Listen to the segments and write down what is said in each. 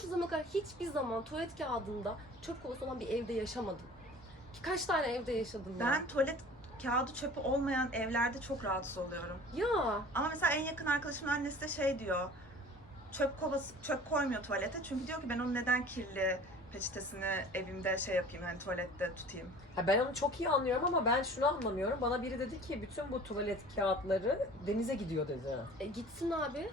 şu zamana kadar hiçbir zaman tuvalet kağıdında çöp kovası olan bir evde yaşamadım. Ki Kaç tane evde yaşadım ya? Ben tuvalet kağıdı çöpü olmayan evlerde çok rahatsız oluyorum. Ya Ama mesela en yakın arkadaşımın annesi de şey diyor. Çöp kovası, çöp koymuyor tuvalete. Çünkü diyor ki ben onun neden kirli peçetesini evimde şey yapayım hani tuvalette tutayım. Ha, ben onu çok iyi anlıyorum ama ben şunu anlamıyorum. Bana biri dedi ki bütün bu tuvalet kağıtları denize gidiyor dedi. e, gitsin abi.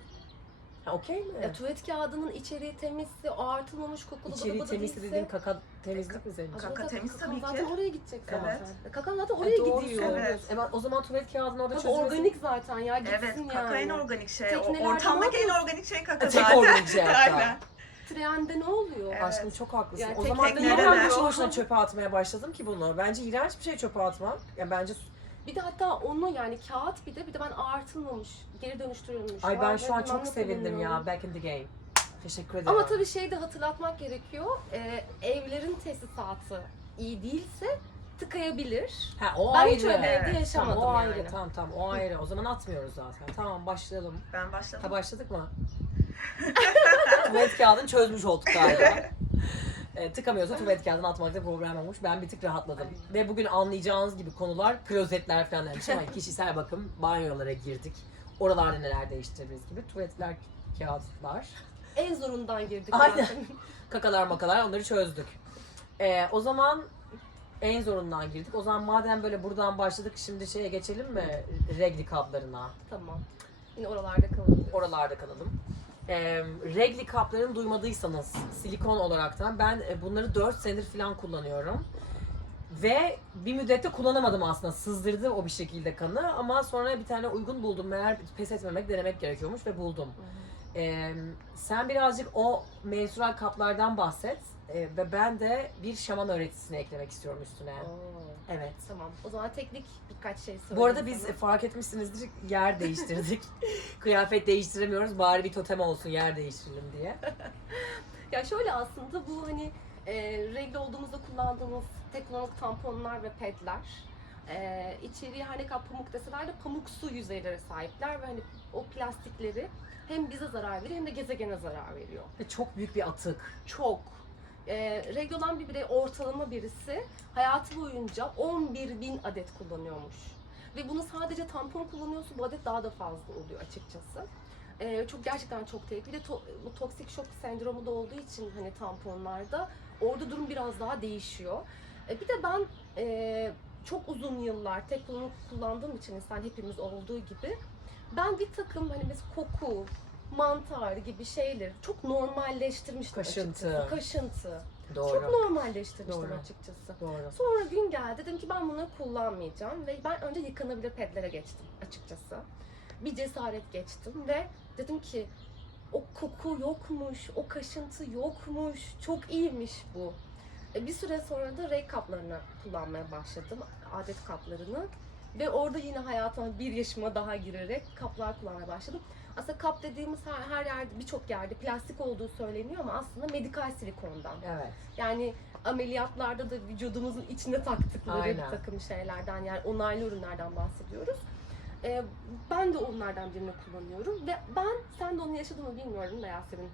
Ha, okey mi? Ya, tuvalet kağıdının içeriği temizse, o artılmamış kokulu İçeriği bıdı bıdı temiz değilse- dediğin kaka temizlik mi senin için? Kaka Zaten temiz tabii zaten ki. oraya gidecek zaten. Evet. Kaka zaten Ha, oraya doğru gidiyor. söylüyorsun. E, o zaman tuvalet kağıdını orada Tabii çözmesi... organik zaten ya gitsin Evet, yani. kaka en organik şey. O Teknelerde ortamdaki en organik şey kaka tek zaten. organik şey. Aynen. Trende ne oluyor? Evet. Aşkım çok haklısın. Yani o tek- zaman da ben de- boşu boşuna çöpe atmaya başladım ki bunu? Bence iğrenç bir şey çöpe atmak. Ya bence Bir de hatta onu yani kağıt bir de bir de ben artılmamış, geri dönüştürülmüş. ay ben şu an çok sevindim ya back in the game. Teşekkür ederim. Ama tabii şey de hatırlatmak gerekiyor. Ee, evlerin tesisatı iyi değilse tıkayabilir. Ha, o Ben ayrı. hiç öyle evde yaşamadım Tamam, o yani. ayrı. Tamam tamam o ayrı. O zaman atmıyoruz zaten. Tamam başlayalım. Ben başladım. Ha başladık mı? tuvalet kağıdını çözmüş olduk galiba. E, tıkamıyorsa tuvalet kağıdını atmakta problem olmuş. Ben bir tık rahatladım. Ve bugün anlayacağınız gibi konular klozetler falan demiş ama kişisel bakım banyolara girdik. Oralarda neler değiştiririz gibi. Tuvaletler, kağıtlar, En zorundan girdik. Aynen. kakalar makalar onları çözdük. E, o zaman en zorundan girdik. O zaman madem böyle buradan başladık şimdi şeye geçelim mi? Regli kablarına. tamam. Yine oralarda kalabiliriz. oralarda kalalım. Ee, regli kaplarını duymadıysanız silikon olaraktan ben e, bunları 4 senedir falan kullanıyorum. Ve bir müddette kullanamadım aslında. Sızdırdı o bir şekilde kanı ama sonra bir tane uygun buldum. Meğer pes etmemek, denemek gerekiyormuş ve buldum. Ee, sen birazcık o menstrual kaplardan bahset Ee, ve ben de bir şaman öğretisini eklemek istiyorum üstüne. Oo, Evet. tamam. O zaman teknik birkaç şey söyleyeyim. Bu arada biz sana. fark etmişsinizdir yer değiştirdik. Kıyafet değiştiremiyoruz. Bari bir totem olsun yer değiştirelim diye. Ya şöyle aslında bu hani e, regl olduğumuzda kullandığımız tek kullanımlık tamponlar ve pedler e, içeriği her ne kadar pamuk deseler de pamuksu yüzeylere sahipler ve hani o plastikleri hem bize zarar veriyor hem de gezegene zarar veriyor. Ve çok büyük bir atık. Çok. E, regl olan bir birey ortalama birisi hayatı boyunca 11 bin adet kullanıyormuş. Ve bunu sadece tampon kullanıyorsa bu adet daha da fazla oluyor açıkçası. Ee, çok gerçekten çok tehlikeli. To- bu toksik şok sendromu da olduğu için hani tamponlarda orada durum biraz daha değişiyor. Ee, bir de ben e, çok uzun yıllar tek kullanım kullandığım için insan hepimiz olduğu gibi ben bir takım hani biz koku, mantar gibi şeyleri çok normalleştirmiştim Kaşıntı. açıkçası. Kaşıntı. Doğru. Çok normalleştirmiştim Doğru. açıkçası. Doğru. Sonra gün geldi dedim ki ben bunları kullanmayacağım ve ben önce yıkanabilir pedlere geçtim açıkçası. Bir cesaret geçtim ve dedim ki o koku yokmuş, o kaşıntı yokmuş, çok iyiymiş bu. Bir süre sonra da renk kaplarını kullanmaya başladım, adet kaplarını. Ve orada yine hayatıma bir yaşıma daha girerek kaplar kullanmaya başladım. Aslında kap dediğimiz her, her yerde, birçok yerde plastik olduğu söyleniyor ama aslında medikal silikondan. Evet. Yani ameliyatlarda da vücudumuzun içine taktıkları Aynen. bir takım şeylerden yani onaylı ürünlerden bahsediyoruz. Ee, ben de onlardan birini kullanıyorum ve ben, sen de onu yaşadın mı bilmiyorum da Yasemin.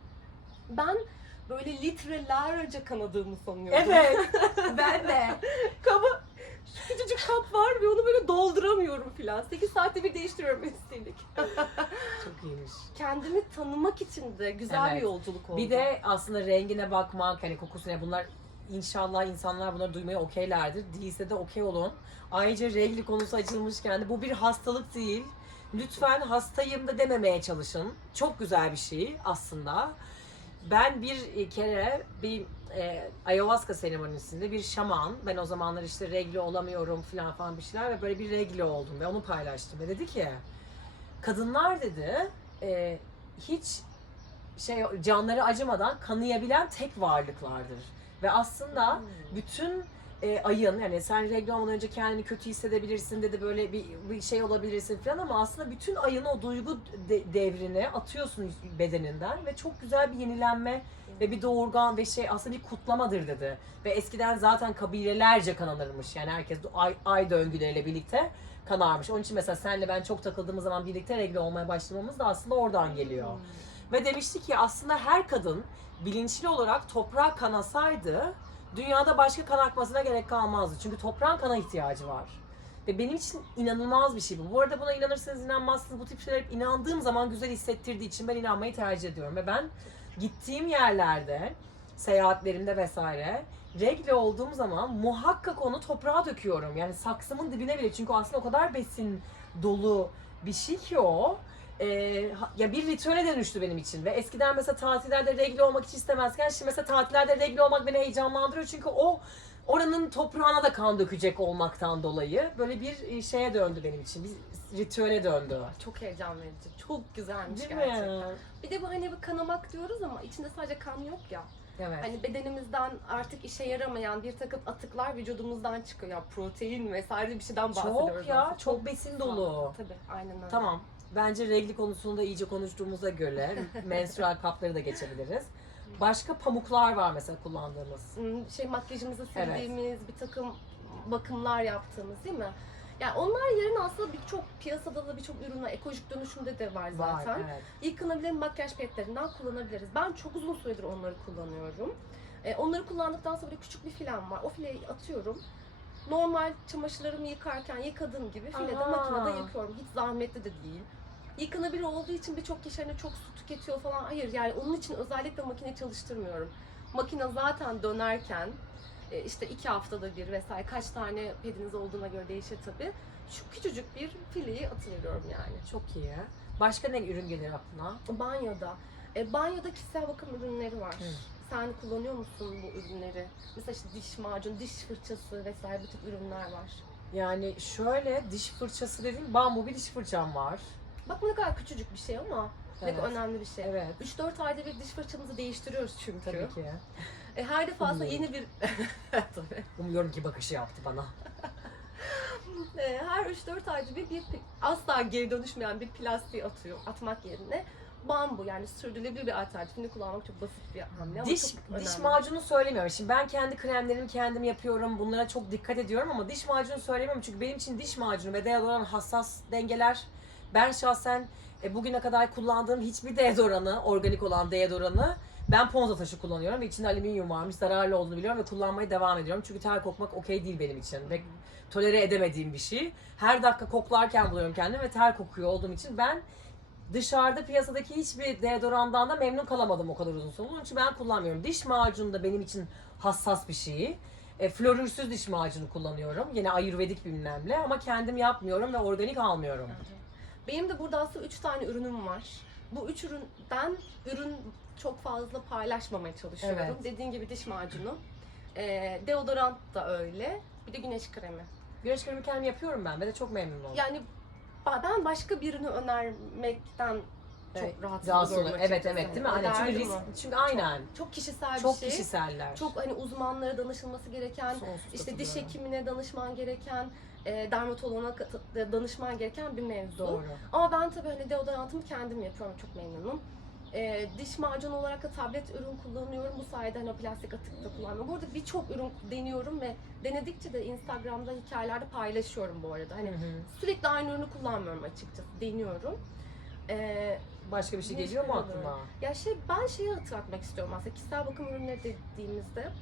Ben böyle litrelerce kanadığımı sanıyordum. Evet. ben de. Kabı, şu küçücük kap var ve onu böyle dolduramıyorum filan. 8 saatte bir değiştiriyorum üstelik. Çok iyiymiş. Kendimi tanımak için de güzel Evet. bir yolculuk oldu. Bir de aslında rengine bakmak, hani kokusuna bunlar inşallah insanlar bunları duymaya okeylerdir. Değilse de okey olun. Ayrıca regli konusu açılmışken de bu bir hastalık değil. Lütfen hastayım da dememeye çalışın. Çok güzel bir şey aslında. Ben bir kere bir e, ayahuasca seremonisinde bir şaman, ben o zamanlar işte regli olamıyorum falan falan bir şeyler ve böyle bir regli oldum ve onu paylaştım ve dedi ki kadınlar dedi e, hiç şey canları acımadan kanayabilen tek varlıklardır. Ve aslında Hmm. bütün e, ayın yani sen regl olmadan önce kendini kötü hissedebilirsin dedi böyle bir, bir şey olabilirsin falan ama aslında bütün ayın o duygu de- devrini atıyorsun bedeninden ve çok güzel bir yenilenme ve bir doğurgan ve şey aslında bir kutlamadır dedi. Ve eskiden zaten kabilelerce kananırmış yani herkes ay, ay döngüleriyle birlikte kanarmış. Onun için mesela senle ben çok takıldığımız zaman birlikte regl olmaya başlamamız da aslında oradan geliyor. Ve demişti ki aslında her kadın bilinçli olarak toprağa kanasaydı dünyada başka kan akmasına gerek kalmazdı. Çünkü toprağın kana ihtiyacı var. Ve benim için inanılmaz bir şey bu. Bu arada buna inanırsınız inanmazsınız bu tip şeyler inandığım zaman güzel hissettirdiği için ben inanmayı tercih ediyorum. Ve ben gittiğim yerlerde, seyahatlerimde vesaire regle olduğum zaman muhakkak onu toprağa döküyorum. Yani saksımın dibine bile. Çünkü aslında o kadar besin dolu bir şey ki o. Ha- ya bir ritüele dönüştü benim için ve eskiden mesela tatillerde regle olmak hiç istemezken şimdi mesela tatillerde regle olmak beni heyecanlandırıyor çünkü o oranın toprağına da kan dökecek olmaktan dolayı böyle bir e, şeye döndü benim için. Bir ritüele döndü. Çok heyecan verici. Çok güzelmiş Değil gerçekten. mi? Bir de bu hani bir kanamak diyoruz ama içinde sadece kan yok ya. Evet. Hani bedenimizden artık işe yaramayan bir takım atıklar vücudumuzdan çıkıyor. Ya protein vesaire bir şeyden bahsediyoruz. çok ya, aslında. çok besin dolu. Tabii aynen öyle. Tamam. Bence regli konusunu da iyice konuştuğumuza göre menstrual kapları da geçebiliriz. Başka pamuklar var mesela kullandığımız. Hmm, Şey makyajımızı Evet. sildiğimiz bir takım bakımlar yaptığımız değil mi? Yani onlar yerine aslında birçok piyasada da birçok ürün var. Ekolojik dönüşümde de var Var, zaten. evet. Yıkanabilen makyaj petlerinden kullanabiliriz. Ben çok uzun süredir onları kullanıyorum. E, onları kullandıktan sonra böyle küçük bir filem var. O fileyi atıyorum. Normal çamaşırlarımı yıkarken yıkadığım gibi filede Aha. makinede yıkıyorum. Hiç zahmetli de değil. Yıkanabilir olduğu için birçok kişi hani çok su tüketiyor falan. Hayır yani onun için özellikle makine çalıştırmıyorum. Makine zaten dönerken e, işte iki haftada bir vesaire kaç tane pediniz olduğuna göre değişir tabii. Şu küçücük bir fileyi atıveriyorum yani. Çok iyi. Başka ne ürün gelir aklına? Banyoda. E, banyoda kişisel bakım ürünleri var. Hı. Sen kullanıyor musun bu ürünleri? Mesela işte diş macunu, diş fırçası vesaire bu tip ürünler var. Yani şöyle diş fırçası dediğim bambu bir diş fırçam var. Bak bu ne kadar küçücük bir şey ama ne Evet. kadar önemli bir şey. Evet. 3-4 ayda bir diş fırçamızı değiştiriyoruz çünkü. Tabii ki. E, her defasında Umuyorum. yeni bir... Tabii. Umuyorum ki bakışı yaptı bana. E, her 3-4 ayda bir, bir asla geri dönüşmeyen bir plastiği atıyor, atmak yerine bambu yani sürdürülebilir bir alternatifini kullanmak çok basit bir hamle ama Diş çok önemli. diş macunu söylemiyorum. Şimdi ben kendi kremlerimi kendim yapıyorum. Bunlara çok dikkat ediyorum ama diş macunu söylemiyorum. Çünkü benim için diş macunu ve deodoran hassas dengeler. Ben şahsen e, bugüne kadar kullandığım hiçbir deodoranı, organik olan deodoranı ben ponza taşı kullanıyorum ve içinde alüminyum varmış, zararlı olduğunu biliyorum ve kullanmaya devam ediyorum. Çünkü ter kokmak okey değil benim için ve tolere edemediğim bir şey. Her dakika koklarken buluyorum kendimi ve ter kokuyor olduğum için ben dışarıda piyasadaki hiçbir deodorandan da memnun kalamadım o kadar uzun süre. Onun için ben kullanmıyorum. Diş macunu da benim için hassas bir şey. E, florürsüz diş macunu kullanıyorum. Yine ayurvedik bilmemle ama kendim yapmıyorum ve organik almıyorum. Benim de burada aslında 3 tane ürünüm var. Bu üç üründen ürün çok fazla paylaşmamaya çalışıyorum. Evet. Dediğin gibi diş macunu, e, deodorant da öyle, bir de güneş kremi. Güneş kremi kendim yapıyorum ben ve de çok memnun oldum. Yani ben başka birini önermekten çok Evet, rahatsız rahatsız oluyorum. Evet açıkçası. evet değil mi? Aynen. Çünkü risk, çünkü aynen. Çok kişisel Çok bir şey. kişiseller. Çok hani uzmanlara danışılması gereken, Sonsuz işte diş katılıyorum. hekimine danışman gereken, e, dermatoloğuna kat- danışman gereken bir mevzu. Doğru. Ama ben tabii hani deodorantımı kendim yapıyorum. Çok memnunum. Ee, diş macunu olarak da tablet ürün kullanıyorum. Bu sayede hani plastik atık da kullanmıyorum. Bu arada birçok ürün deniyorum ve denedikçe de Instagram'da hikayelerde paylaşıyorum bu arada. Hani Hı hı. sürekli aynı ürünü kullanmıyorum açıkçası. Deniyorum. Ee, Başka bir şey geliyor mu aklına? ya şey ben şeyi hatırlatmak istiyorum aslında. Kişisel bakım ürünleri dediğimizde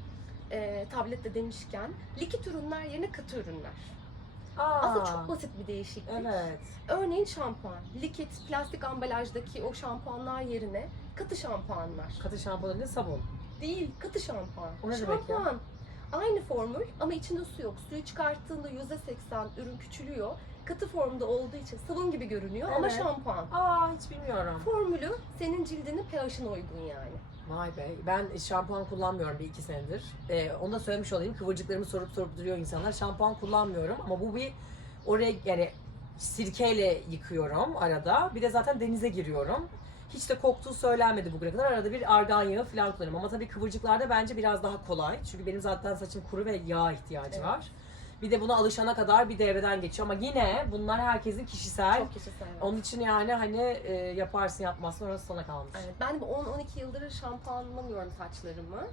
e, tablette demişken likit ürünler yerine katı ürünler. Aa, Aslında çok basit bir değişiklik. Evet. Örneğin şampuan. Likit, plastik ambalajdaki o şampuanlar yerine katı şampuanlar. Katı şampuanı ne sabun? Değil, katı şampuan. O ne demek ya? şampuan. Aynı formül ama içinde su yok. Suyu çıkarttığında %80 ürün küçülüyor. Katı formda olduğu için sabun gibi görünüyor ama Evet. şampuan. Aa hiç bilmiyorum. Formülü senin cildinin pH'ine uygun yani. Vay be. Ben şampuan kullanmıyorum bir iki senedir. Ee, onu da söylemiş olayım. Kıvırcıklarımı sorup sorup duruyor insanlar. Şampuan kullanmıyorum ama bu bir oraya yani sirkeyle yıkıyorum arada. Bir de zaten denize giriyorum. Hiç de koktuğu söylenmedi bugüne kadar. Arada bir argan yağı falan kullanıyorum. Ama tabii kıvırcıklarda bence biraz daha kolay. Çünkü benim zaten saçım kuru ve yağ ihtiyacı Evet. var. Bir de buna alışana kadar bir devreden geçiyor. Ama yine bunlar herkesin kişisel. Çok kişisel. evet. Onun için yani hani e, yaparsın yapmazsın orası sana kalmış. Evet, ben de 10-12 yıldır şampuanlamıyorum saçlarımı.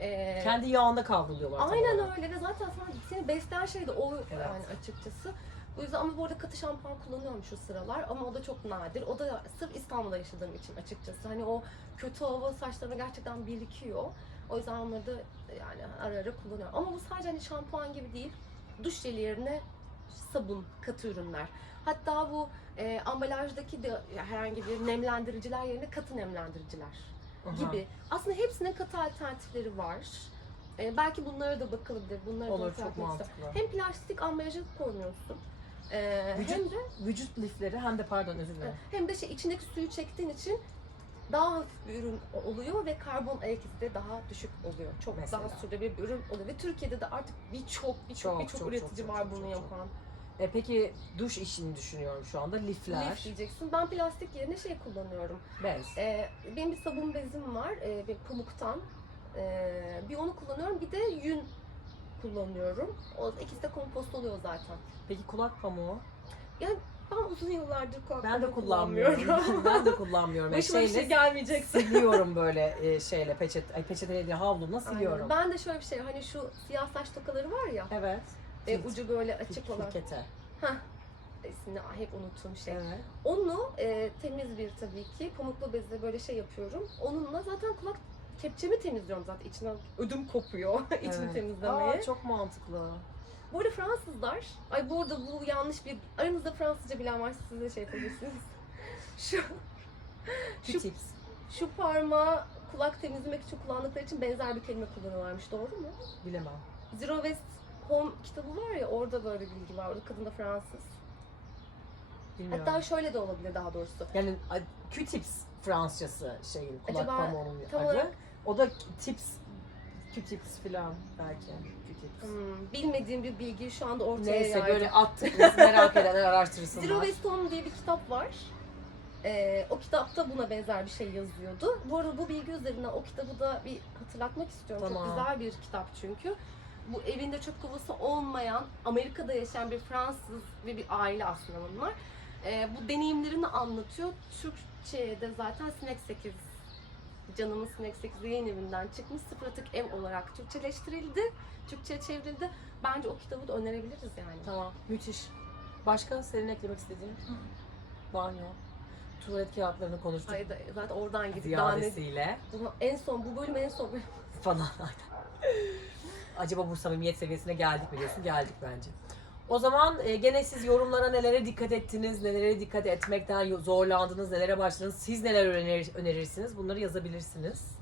Ee, Kendi yağında kavruluyorlar. Aynen olarak. öyle ve zaten sana seni besleyen şey de o Evet. yani açıkçası. O yüzden ama bu arada katı şampuan kullanıyorum şu sıralar ama o da çok nadir. O da sırf İstanbul'da yaşadığım için açıkçası. Hani o kötü hava saçlarıma gerçekten birikiyor. O yüzden onları da yani ara ara kullanıyorum. Ama bu sadece hani şampuan gibi değil. Duş jeli yerine sabun, katı ürünler. Hatta bu e, ambalajdaki de herhangi bir nemlendiriciler yerine katı nemlendiriciler Aha. gibi. Aslında hepsinin katı alternatifleri var. E, belki bunlara da bakılabilir. Bunlara da Olur bakmak çok mantıklı. Hem plastik ambalajı koymuyorsun. e, Vücut- hem de Vücut lifleri hem de pardon özür dilerim. hem de şey içindeki suyu çektiğin için daha hafif bir ürün oluyor ve karbon ayak izi de daha düşük oluyor. Çok Mesela. daha sürdürülebilir bir ürün oluyor ve Türkiye'de de artık birçok birçok Çok, birçok çok, üretici çok, çok, var çok, bunu çok, çok. yapan. E, peki duş işini düşünüyorum şu anda. Lifler, Lif diyeceksin. Ben plastik yerine şey kullanıyorum. bez. Ee, benim bir sabun bezim var, ee, bir pamuktan. Ee, bir onu kullanıyorum, bir de yün kullanıyorum. O ikisi de kompost oluyor zaten. Peki kulak pamuğu? Ben uzun yıllardır kulak Ben de kullanmıyorum. ben de kullanmıyorum. Başıma bir şey gelmeyecekse. siliyorum böyle e, şeyle peçete, ay peçete değil havlumla siliyorum. Ben de şöyle bir şey, hani şu siyah saç tokaları var ya, Evet. e, Tilt. ucu böyle açık olan. Filkete. İsmini hep unuttuğum şey. Evet. Onu e, temiz bir tabii ki pamuklu bezle böyle şey yapıyorum. Onunla zaten kulak kepçemi temizliyorum zaten. İçinden ödüm kopuyor içini Evet. temizlemeye. Aa, çok mantıklı. Bu arada Fransızlar, ay bu arada bu yanlış bir, aranızda Fransızca bilen varsa siz de şey yapabilirsiniz. Şu, şu, şu parmağı kulak temizlemek için kullandıkları için benzer bir kelime kullanıyorlarmış, doğru mu? Bilemem. Zero West Home kitabı var ya, orada böyle bilgi var. Orada kadın da Fransız. Bilmiyorum. Hatta şöyle de olabilir daha doğrusu. Yani Q-tips Fransızcası şeyin kulak Acaba pamuğunun adı. olarak- O da tips Q-tips falan belki. Q-tips. Hmm, bilmediğim bir bilgi şu anda ortaya Neyse yaydım. böyle attık biz merak edenler araştırsınlar. Zero Waste Home diye bir kitap var. Ee, o kitapta buna benzer bir şey yazıyordu. Bu arada bu bilgi üzerinden o kitabı da bir hatırlatmak istiyorum. Tamam. Çok güzel bir kitap çünkü. Bu evinde çöp kovası olmayan, Amerika'da yaşayan bir Fransız ve bir aile aslında bunlar. Ee, bu deneyimlerini anlatıyor. Türkçe'de zaten Sinek 8 Canımın Sinek 8 yayın evinden çıkmış. Sıfır atık ev olarak Türkçeleştirildi. Türkçe'ye çevrildi. Bence o kitabı da önerebiliriz yani. Tamam müthiş. Başka senin eklemek istediğin? Banyo. Tuvalet kağıtlarını konuştuk. Ay da, zaten oradan gidip daha ne Ziyadesiyle Bunu en son bu bölüm en son falan. Acaba bu samimiyet seviyesine geldik mi diyorsun? Geldik bence. O zaman e, gene siz yorumlara nelere dikkat ettiniz, nelere dikkat etmekten zorlandınız, nelere başladınız, siz neler önerir, önerirsiniz bunları yazabilirsiniz.